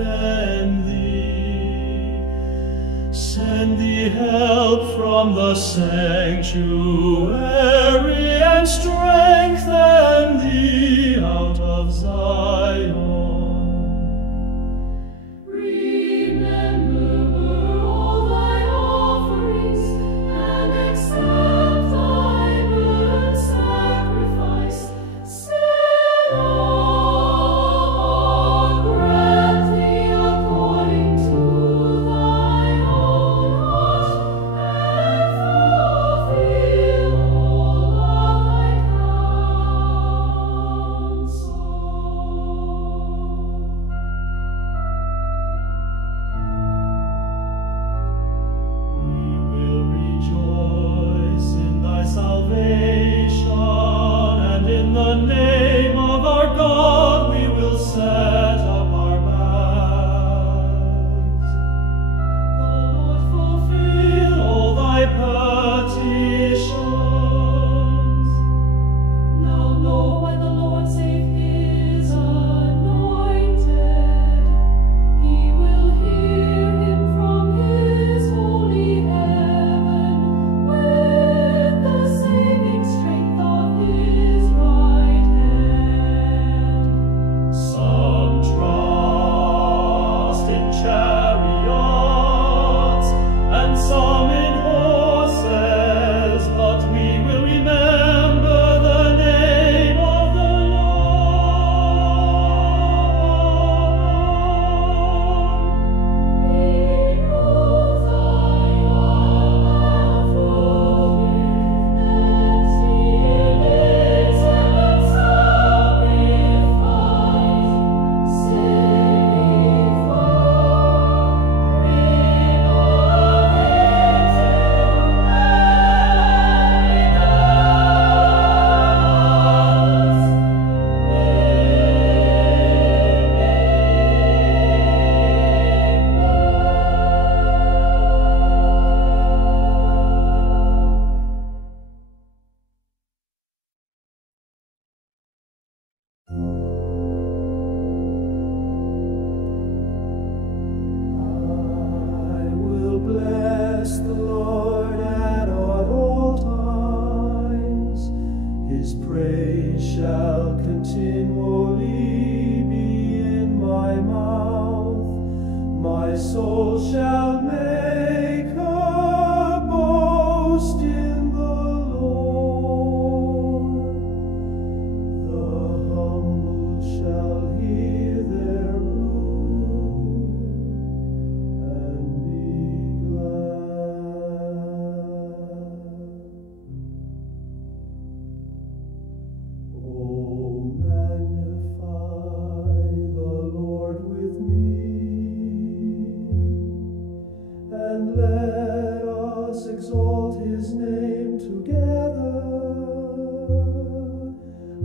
defend thee. Send thee help from the sanctuary, and strengthen thee out of Zion.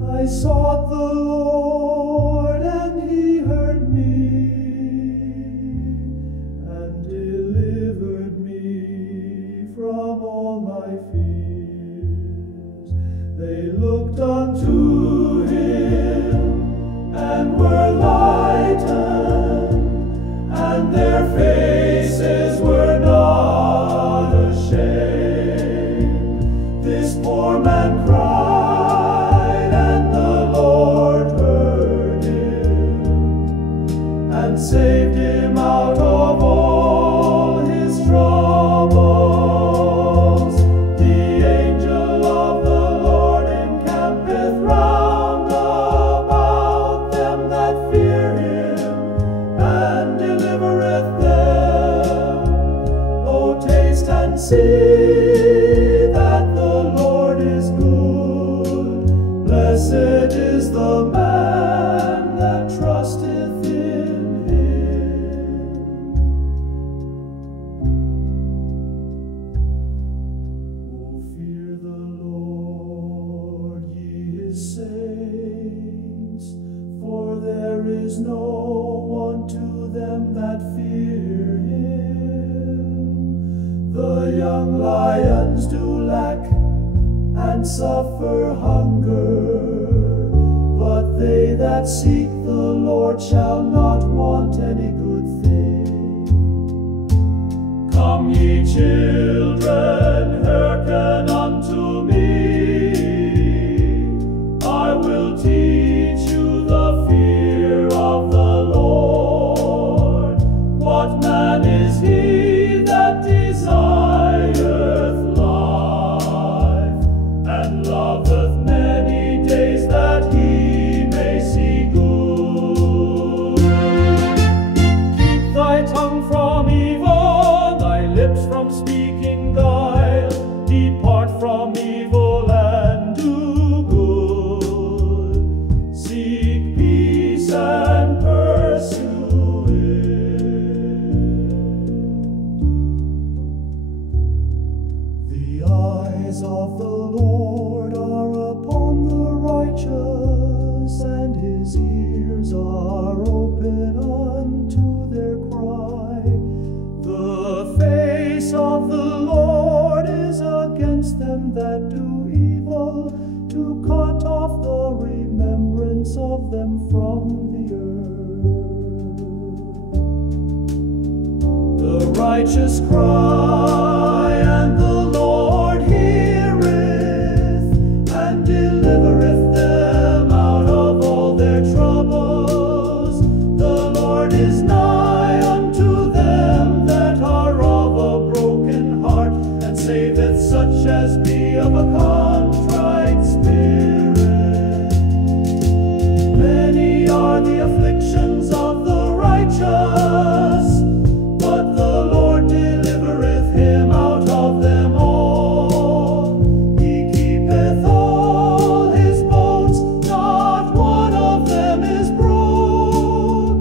I sought the Lord, and he heard me, and delivered me from all my fears. They looked unto him, and were lightened, and their faces were not ashamed. This poor man cried, saved him out of all his troubles. The angel of the Lord encampeth round about them that fear him, and delivereth them. O taste and see that the Lord is good. Blessed is the man that trusteth saints, for there is no one to them that fear him. The young lions do lack and suffer hunger, but they that seek the Lord shall not want any good Come, ye children, hearken unto me. I will teach you the fear of the Lord. What man is he that desireth life, and loveth many days that he may see good? Keep thy tongue from evil, thy lips from speaking guile. Depart from evil and do good. Seek peace and pursue it. The eyes of the Lord are upon the righteous, and his ears are open unto their cry. The face of the Lord is against them that do evil, to cut off the remembrance of them from the earth. The righteous cry, and the Lord heareth, and delivereth them out of all their troubles. The Lord is nigh unto them that are of a broken heart, and saveth such as be of a contrite spirit. Many are the afflictions of the righteous, but the Lord delivereth him out of them all. He keepeth all his bones, not one of them is broken.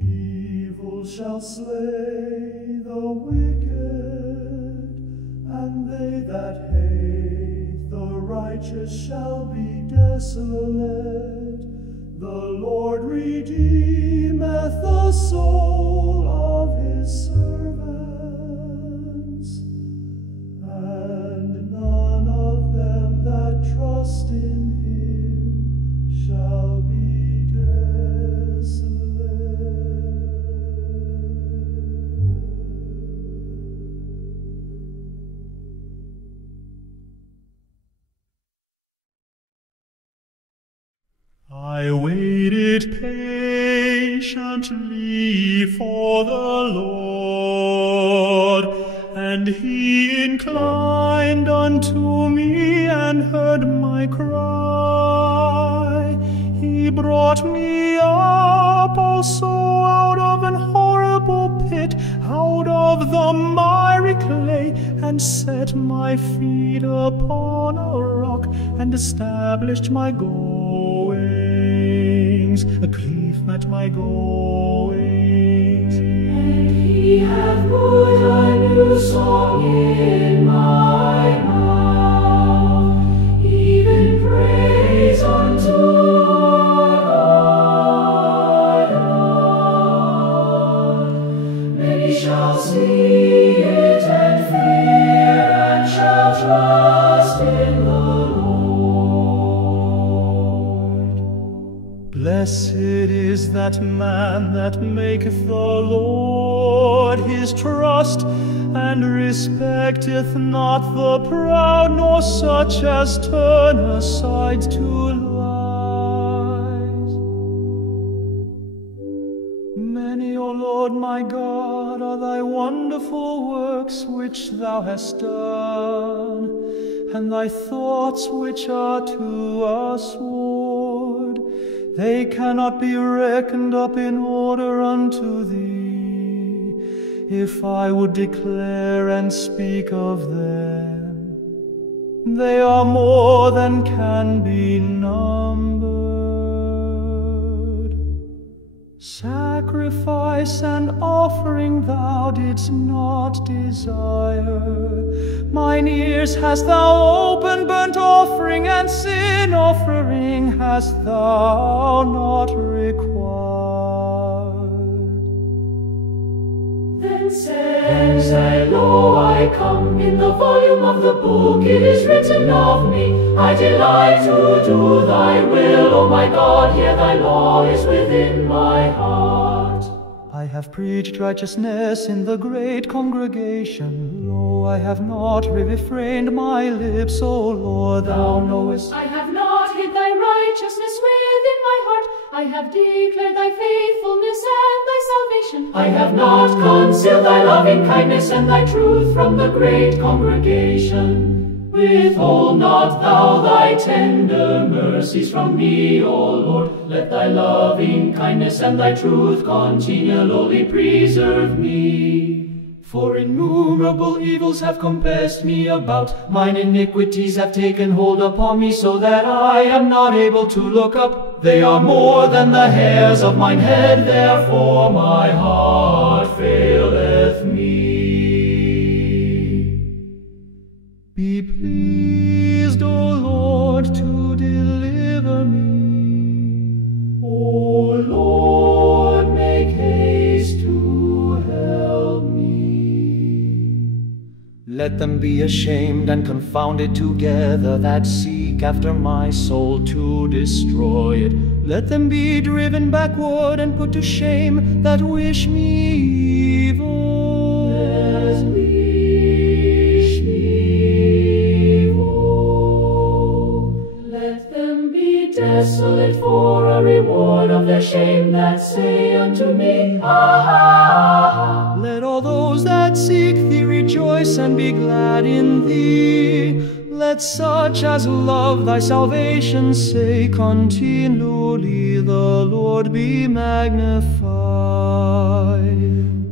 Evil shall slay the wicked, and they that hate the righteous shall be desolate. The Lord redeemeth the soul of his servants, and none of them that trust in him shall be desolate. I waited patiently for the Lord, and he inclined unto me and heard my cry. He brought me up also out of an horrible pit, out of the miry clay, and set my feet upon a rock, and established my goings, a cliff at my goings. And he hath put a new song in my mouth, even praise unto our God. Many shall see it and fear, and shall trust in the Lord. Blessed is that man that maketh the Lord his trust, and respecteth not the proud, nor such as turn aside to lies. Many, O Lord my God, are thy wonderful works which thou hast done, and thy thoughts which are to usward. They cannot be reckoned up in order unto thee. If I would declare and speak of them, they are more than can be numbered. Sacrifice and offering thou didst not desire. Mine ears hast thou opened, burnt offering and sin offering hast thou not required. Then and say, Lo, I come. In the volume of the book it is written of me, I delight to do thy will, O my God, here thy law is within my heart. I have preached righteousness in the great congregation. Lo, I have not refrained my lips, O Lord, thou knowest. I have not hid thy righteousness within my heart. I have declared thy faithfulness and thy salvation. I have not concealed thy loving kindness and thy truth from the great congregation. Withhold not thou thy tender mercies from me, O Lord. Let thy loving kindness and thy truth continually preserve me. For innumerable evils have compassed me about. Mine iniquities have taken hold upon me, so that I am not able to look up. They are more than the hairs of mine head, therefore my heart faileth me. Be pleased, O Lord, to deliver me. O Lord, make haste to help me. Let them be ashamed and confounded together that seek after my soul to destroy it. Let them be driven backward and put to shame that wish me evil. That wish me evil. Let them be desolate for a reward of their shame that say unto me, Ah! Let all those that seek thee rejoice and be glad in thee. Let such as love thy salvation say continually, the Lord be magnified.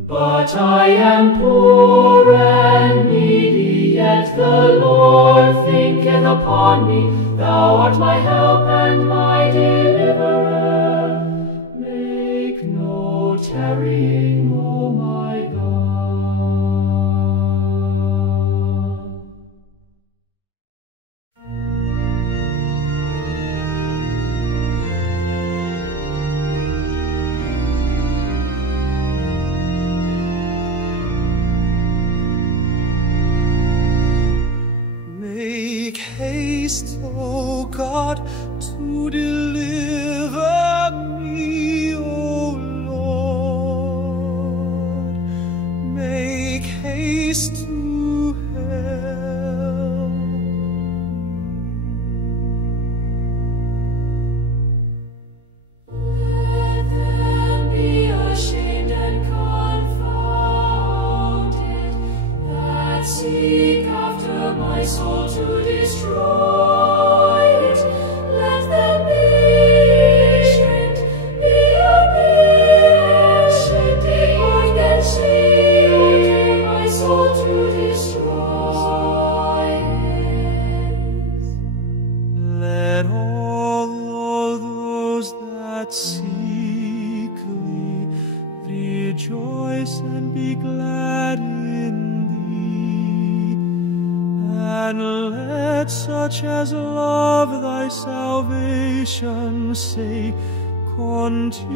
But I am poor and needy, yet the Lord thinketh upon me. Thou art my help and my deliverer. Make no tarrying, O my God. Make haste, O God, to deliver me, O Lord. Make haste to help Let them be ashamed and confounded that seek after my soul to destroy it. Let them be ashamed, be ashamed, depart and see my soul to destroy it. Let all those that seek thee rejoice and be glad in thee, and let such as love thy salvation say continually,